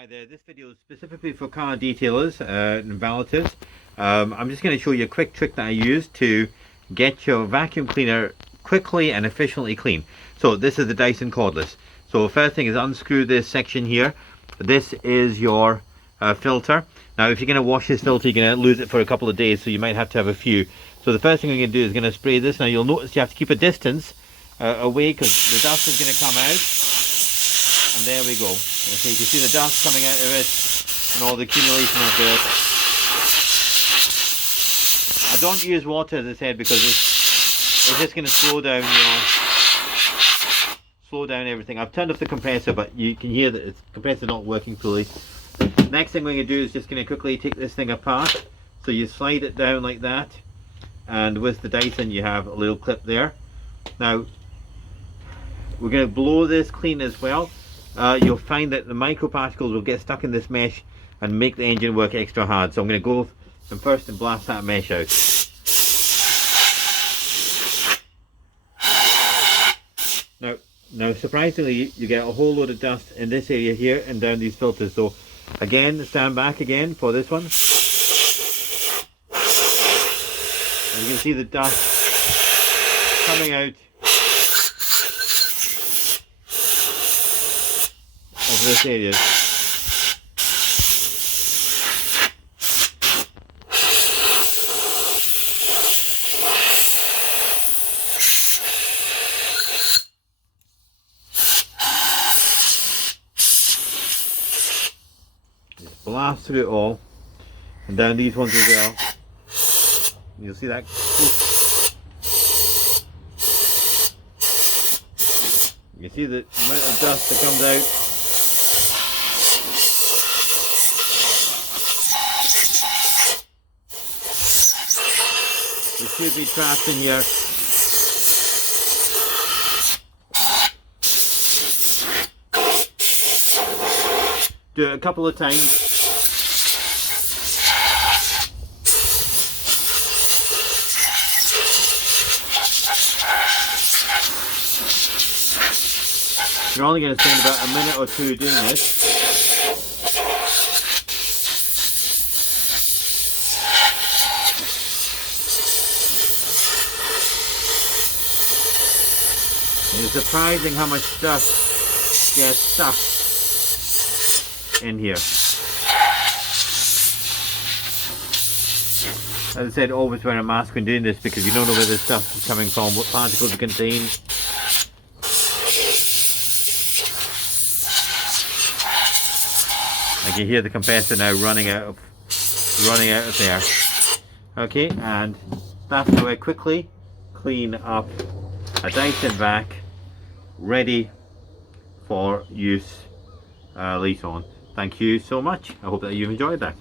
Hi there, this video is specifically for car detailers and valetters. I'm just going to show you a quick trick that I use to get your vacuum cleaner quickly and efficiently clean. So this is the Dyson cordless. So first thing is unscrew this section here. This is your filter. Now if you're going to wash this filter, you're going to lose it for a couple of days, so you might have to have a few. So the first thing I'm going to do is going to spray this. Now you'll notice you have to keep a distance away because the dust is going to come out. And there we go. Okay, you can see the dust coming out of it and all the accumulation of dirt. I don't use water, as I said, because it's just going to slow down everything. I've turned off the compressor, but you can hear that the compressor not working fully. Next thing we're going to do is just going to quickly take this thing apart. So you slide it down like that, and with the Dyson you have a little clip there. Now we're going to blow this clean as well. You'll find that the microparticles will get stuck in this mesh and make the engine work extra hard. So I'm going to go first and blast that mesh out. Now surprisingly, you get a whole load of dust in this area here and down these filters. So again, stand back again for this one. And you can see the dust coming out of this area. Just blast through it all and down these ones as well. You'll see that. You can see the amount of dust that comes out. It should be trapped in here. Do it a couple of times. You're only going to spend about a minute or two doing this. It's surprising how much stuff gets stuck in here. As I said, always wear a mask when doing this because you don't know where this stuff is coming from, what particles it contains. I can hear the compressor now running out of there. Okay, and that's how I quickly clean up a Dyson vac ready for use later on. Thank you so much. I hope that you've enjoyed that.